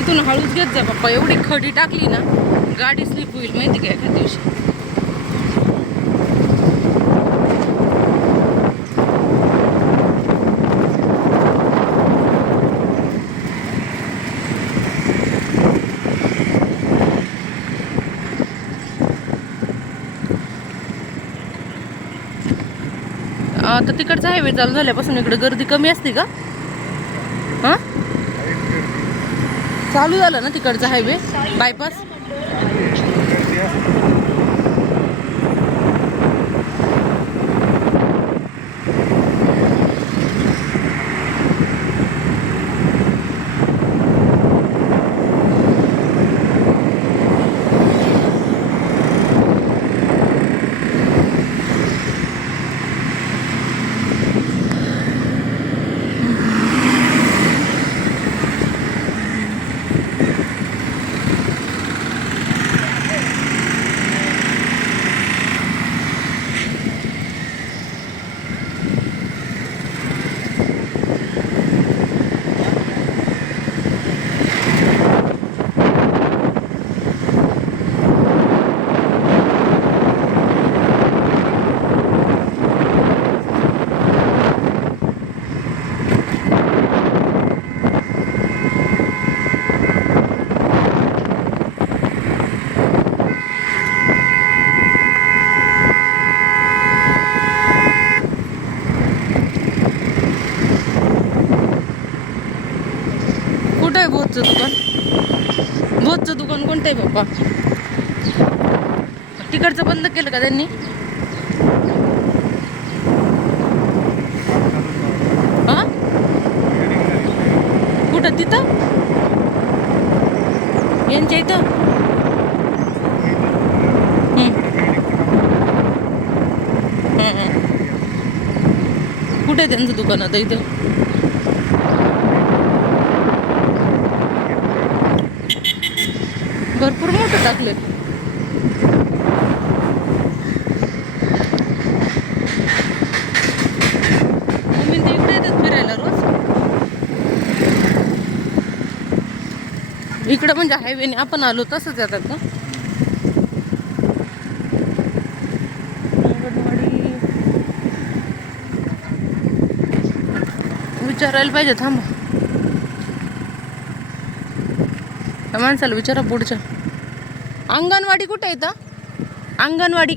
इथून हळूच घेत जा पप्पा. एवढी खडी टाकली ना गाडी स्लिप होईल माहिती का एका दिवशी? आता तिकडचा हायवे चालू झाल्यापासून इकडे गर्दी कमी असते का? हां? चालू झालं ना तिकडचा हायवे बायपास कुठं आहे भोजचं दुकान? भोजचं दुकान कोणतं आहे बाप्पा? तिकडचं बंद केलं का त्यांनी? हां? कुठं? तिथं? यांच्या इथं? कुठे आहे त्यांचं दुकान आता इथं? भरपूर मोठं टाकले मम्मी ते इकडे येतात फिरायला रोज? इकडं म्हणजे हायवेने आपण आलो तसंच येतात का विचारायला पाहिजे थांबा. त्या माणसाला विचारा पुढच्या. अंगणवाडी कुठे आहे इथं अंगणवाडी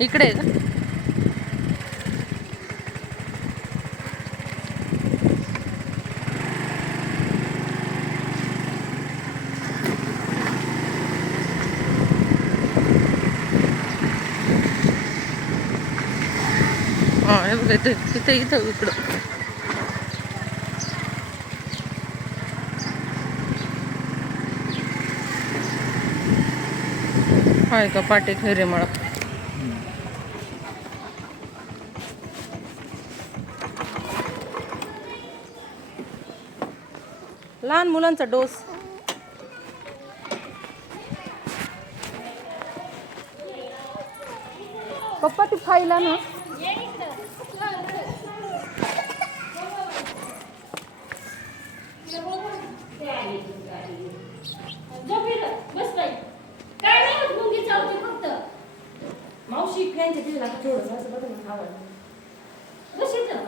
इकडे आहे का हा हे बघा इथं इथं इथं इकडं हाय का पाटे खैरे मला. लहान मुलांचा डोस. पप्पा ती फाईल ना मावशी त्यांच्या तिला थोडं असं बघा ना आवाज बस इथं.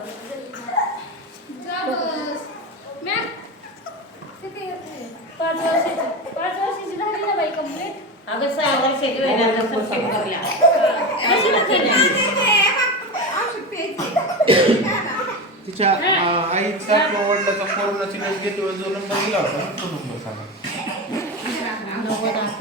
पाच वर्षाची पाच वर्षाची झाली ना बाई कंप्लीट अगं सहा वर्षाची वहिन्याचा संपर्क भरला. कशी तिच्या अं, आईचा किंवा वडिलाचा कोरोनाची लस घेतो जो नंबर दिला होता ना, तो नंबर सांगा नव्वद अकरा. तेवढी. दोन दोन पाय सत्तावन्न सदुसष्ट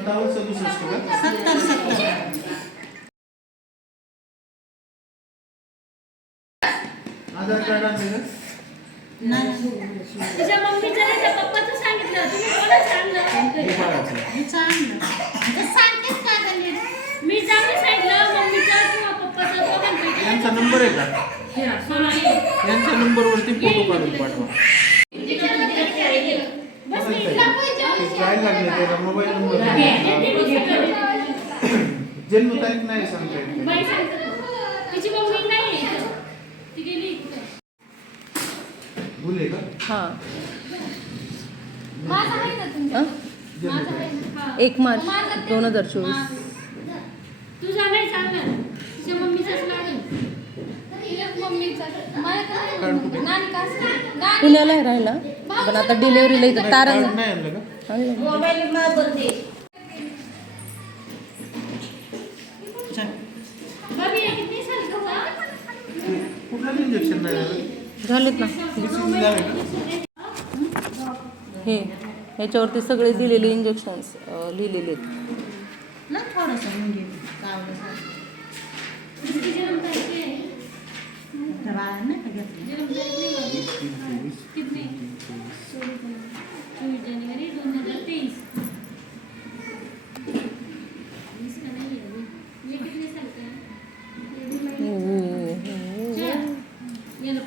का सत्तर सत्तर आधार कार्ड आणले ना तुझ्या मम्मीचं पप्पाचं यांचा नंबर आहे का यांच्या नंबरवरती फोटो काढून पाठवा काय लागले त्याला मोबाईल नंबर. जन्मतारीख नाही सांगता येत आहे. भुले का हां माझं आहे ना तुमचं? माझं आहे ना. एक मार्च दोन हजार चोवीस. पुण्याला आहे राहिला पण आता डिलेवरीला इथं तारण झालेत ना. हे. ह्याच्यावरती सगळे दिलेले इंजेक्शन्स लिहिलेले आहेत. ना थोडंसं जानेवारी दोन हजार. याला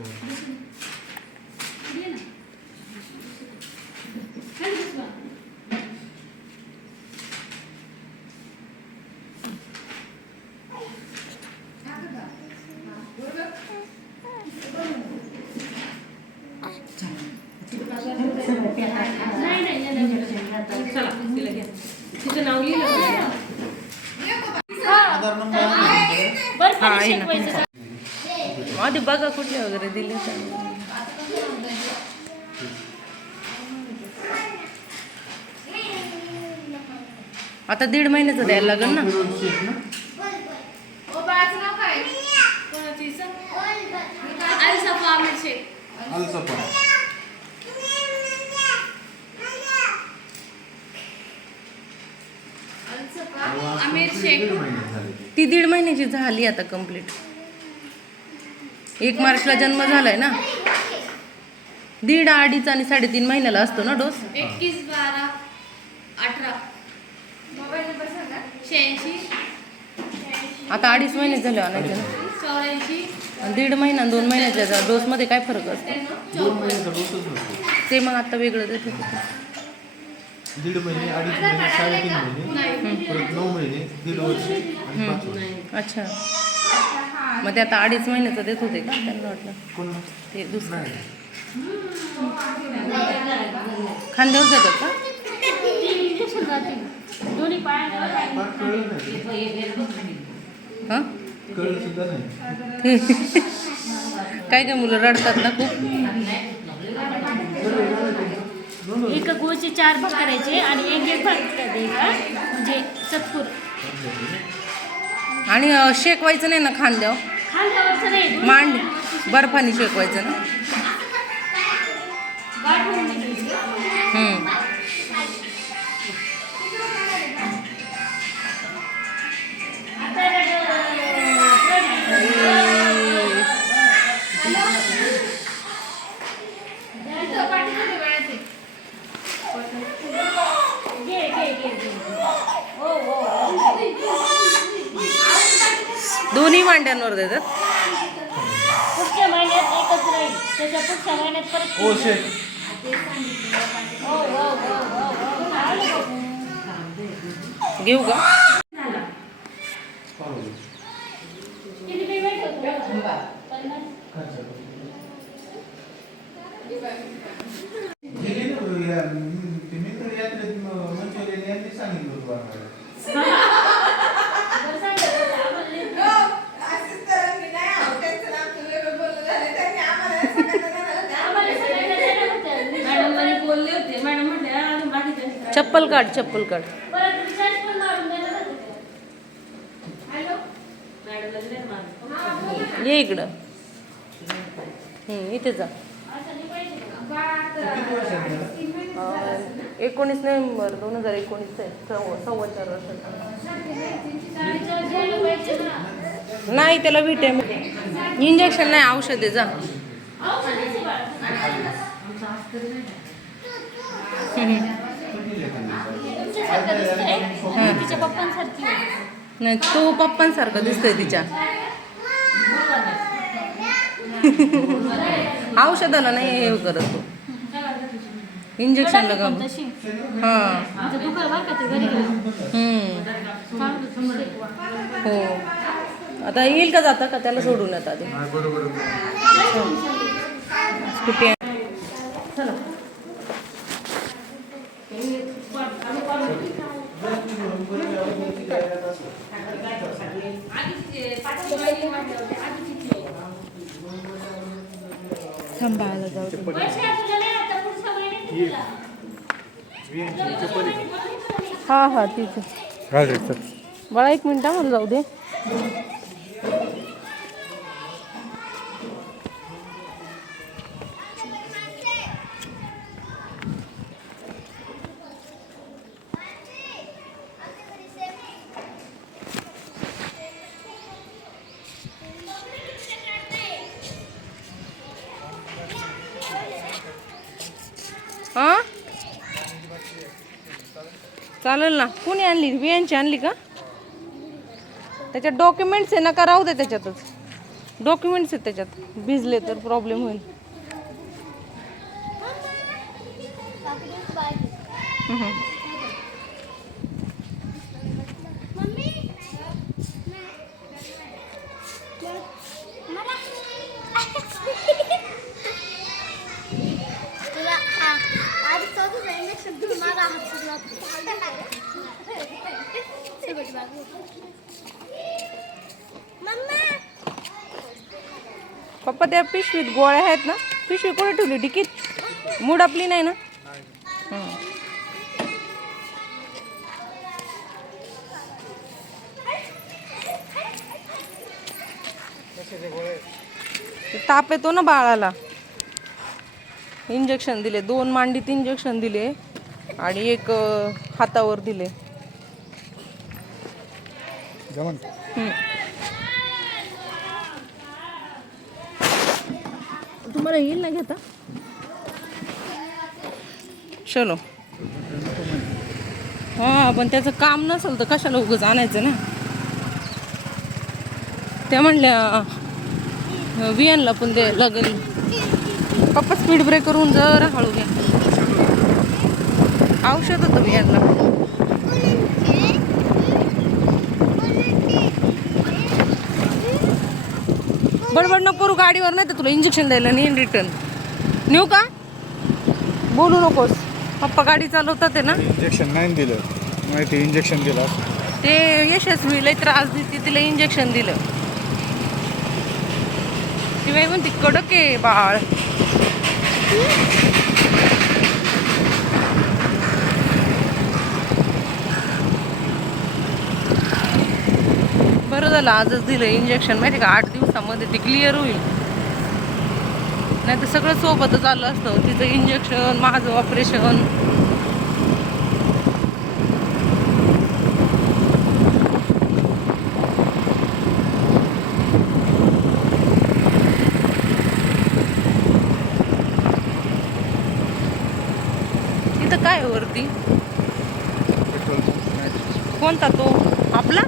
एक आहे म्हणजे. नाही. एक, चार. ये ना. खाली बसवा. नाही नाही याला चला तिला घ्या तिचं नाव लिहिलं आधार नंबर आहे का? बरं हा, खाली आहे ना. शिकवायचं का? आधी बघा कुठले वगैरे दिले तर. आता दीड महिन्याचं द्यायला लागेल ना? ती दीड महिन्याची झाली आता कंप्लीट. एक मार्चला जन्म झालाय ना? दीड अडीच आणि साडेतीन महिन्याला असतो ना डोस? एकवीस बारा अठरा. शहाऐंशी. आता अडीच महिने झाले आणायचे ना. चौऱ्याऐंशी. दीड महिना दोन महिन्याच्या डोसमध्ये काय फरक असतो? दोन महिन्याचा डोसच नसतो. ते मग आता वेगळं देत होते. दीड महिने अडीच महिने साडेतीन महिने परत नऊ महिने दीड वर्ष आणि पाच वर्ष. अच्छा. मग ते आता अडीच महिन्याचं देत होते का त्यांना वाटलं? कोण? ते दुसरं. नाही. खांद्यावर देतात का? दोन्ही कळलं नाही. हां कळलं सुद्धा नाही. काय काय मुलं रडतात ना खूप? एक गुळचे चार भाग करायचे आणि एक एक भाग द्यायचा म्हणजे चतकुर आणि अं, शेकवायचं नाही ना खांद्यावर? खांद्यावरचं नाही दोन्ही मांड. बर्फाने शेकवायचं ना? दोन्ही मांड्यांवर देतात पुढच्या महिन्यात एकच राहील त्याच्या पुढच्या महिन्यात परत ओ हो हो हो हो हो आलं बघ. घेऊ का झाला. किती पेमेंट होतं? पन्नास. गेली ना या- ते मित्र यात्रेत म- मंचुरियन यांनी सांगितलं होतं. बरं सांगा बरं, आम्हाला नाही. आम्हाला सगळ्यांना देणार होत्या. मॅडम मला बोलले होते मॅडम म्हटले "अजून बाकीच्यांनी चप्पल काढ चप्पल काढ. ये इकडं. इथे जा. एकोणीस नोव्हेंबर दोन हजार एकोणीस सव्वा चार वर्षाचा. नाही त्याला व्हिटॅमिन इंजेक्शन नाही औषध जा. दिसतंय. आणि तिच्या पप्पांसारखी आहे. नाही तो पप्पांसारखं दिसतोय तिच्या. औषधाला नाही हे करत तो. इंजेक्शन रडायली पण लगा तशी हां. आता दुकान बरं का ते घरी गेलं. हम्म. चांगलं शिकवा. हो. आता येईल का जाता का? त्याला सोडून येतात आधी हा, बरोबर स्कूटी आहे. चला. थांबायला जाऊ. हा हा ठीक आहे बाळा एक मिनिट मला जाऊ दे आणली बियांची आणली का? त्याच्यात डॉक्युमेंट्स आहे ना का? राहू दे त्याच्यातच. डॉक्युमेंट्स आहेत त्याच्यात. भिजले तर प्रॉब्लेम होईल. तुला हा आज चौथं इंजेक्शन तुम्ही मागा हात सुरुवात मम्मा पप्पा त्या पिशवीत गोळ्या आहेत ना पिशवी कुठे ठेवली? डिकीत? मूड आपली नाही ना? ताप येतो ना बाळाला. इंजेक्शन दिले. दोन मांडीत इंजेक्शन दिले आणि एक हातावर दिले. हं. चलो. हां पण त्याचं काम नसेल तर कशाला उगच आणायचं ना? त्या म्हणल्या वियानला पण ते लागेल. पप्पा स्पीड ब्रेक करून जरा हळू घ्या. औषध होतं वियानला. बडबड नको करू गाडीवर नाही तर तुला इंजेक्शन द्यायला नाही रिटर्न नेऊ का? बोलू नकोस. पप्पा गाडी चालवतात आहे ना? इंजेक्शन नाही दिलं. माहिती इंजेक्शन दिलं. ते यशस्वी लय त्रास देते तिला इंजेक्शन दिलं. ती बाई म्हणते कडक आहे बाळ. बरं झालं आजच दिलं इंजेक्शन माहिती का आठ दिवसामध्ये ते क्लिअर होईल. नाही तर सगळं सोबतच आलं असतं. तिचं इंजेक्शन माझं ऑपरेशन तिथं काय वरती? कोणता तो आपला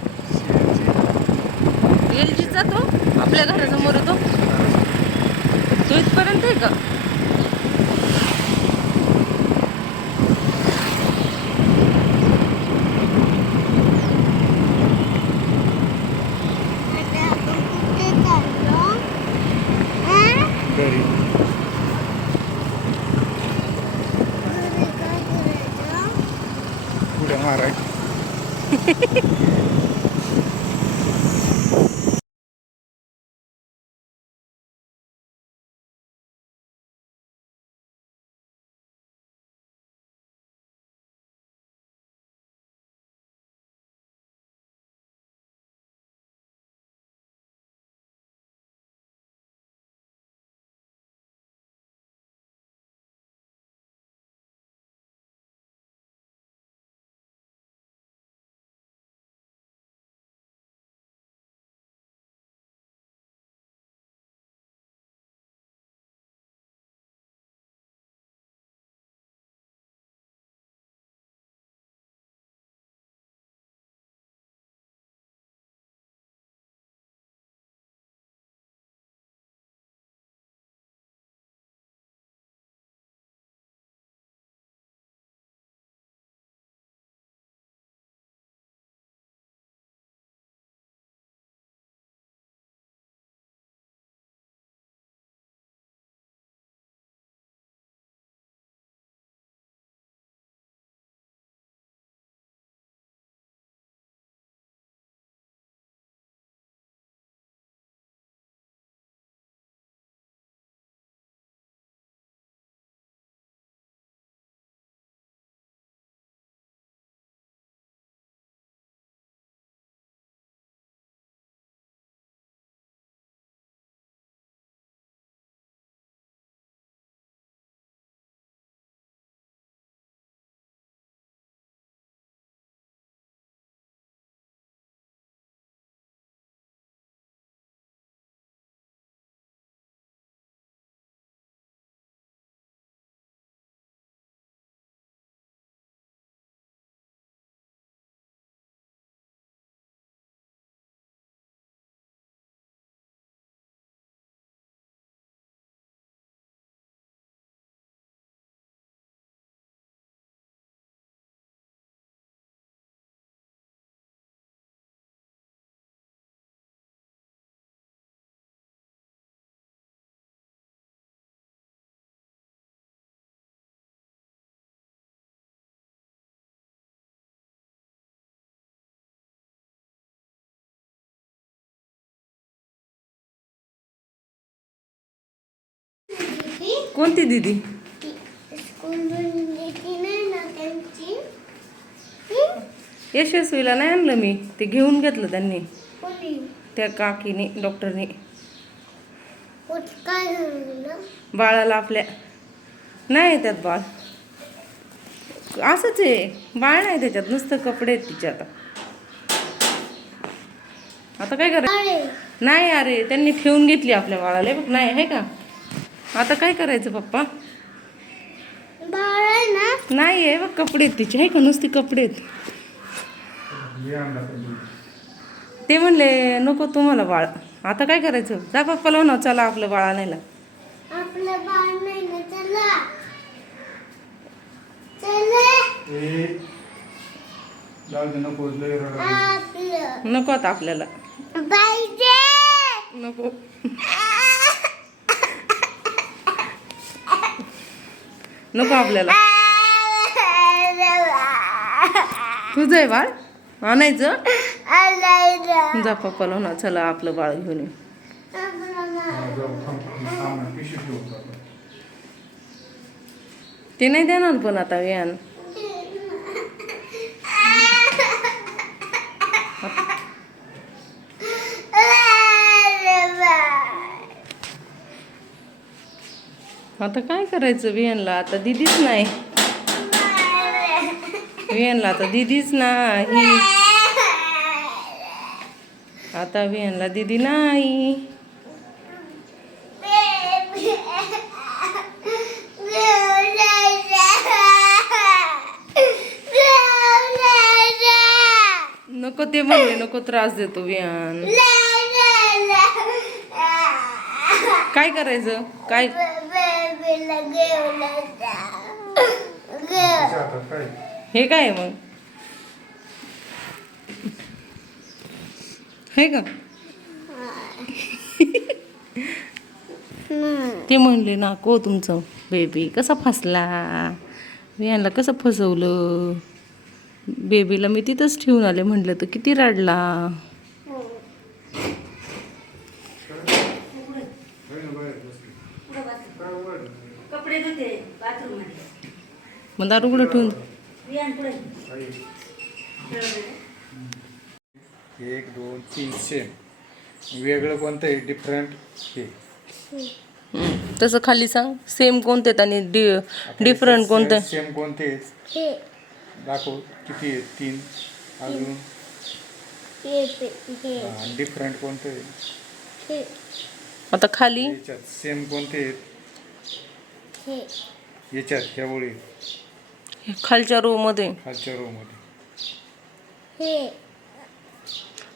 एल जीचा तो आपल्या घरासमोर आहे तो तो इथपर्यंत आहे का कोणती दिदी? यशस्वीला नाही आणलं मी. ते घेऊन घेतलं त्यांनी. त्या काकीने डॉक्टरने. बाळाला आपल्या नाही त्यात बाळ. असंच आहे. बाळ नाही त्याच्यात. नुसतं कपडे आहेत तिचे आता. आता काय करायचं? नाही अरे त्यांनी ठेवून घेतली आपल्या बाळाला. बघ नाही आहे का? आता काय करायचं पप्पा? नाही आहे बघ कपडे आहेत तिचे. आहे का नुसती कपडे आहेत? ते म्हणले नको तुम्हाला बाळ. आता काय करायचं? जा पप्पाला म्हणा चला आपलं बाळ आणायला. आपलं बाळ नाही ना चला. चला. ए जाऊ दे नको आता आपल्याला. नको. नको आपल्याला. तुझं आहे बाळ? आणायचं? जा पप्पाला म्हणा चला आपलं बाळ घेऊन ये. ते नाही देणार पण आता व्यान. आता काय करायचं विहनला आता दिदीच नाही. विहनला आता दिदीच नाही. आता विहनला दिदी नाही. नको ते म्हणले नको त्रास देतो विहान काय करायचं? काय? हे काय आहे मग? हे का? ते म्हणले ना को तुमचं बेबी कसा फसला? मी यांना कसं फसवलं? बेबीला मी तिथंच ठेवून आले. म्हटलं तर किती रडला? मग दारू कुठं ठेवून एक दोन तीन सेम वेगळं कोणतं आहे? डिफरंट हे. हम्म. तसं खाली सांग. सेम कोणते आहेत आणि डि डिफरंट कोणते? सेम कोणते आहेत? हे. दाखव किती आहेत तीन. अजून? डिफरंट कोणतं आहे आता खाली? याच्यात सेम कोणते आहेत? हे. याच्यात ह्या खालच्या रो मध्ये. खालच्या रो मध्ये. हे.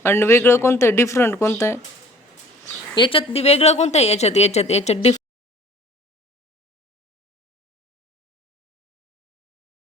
आणि वेगळं कोणतं आहे? डिफरंट कोणतं आहे? याच्यात वेगळं कोणतं आहे? याच्यात याच्यात याच्यात डिफ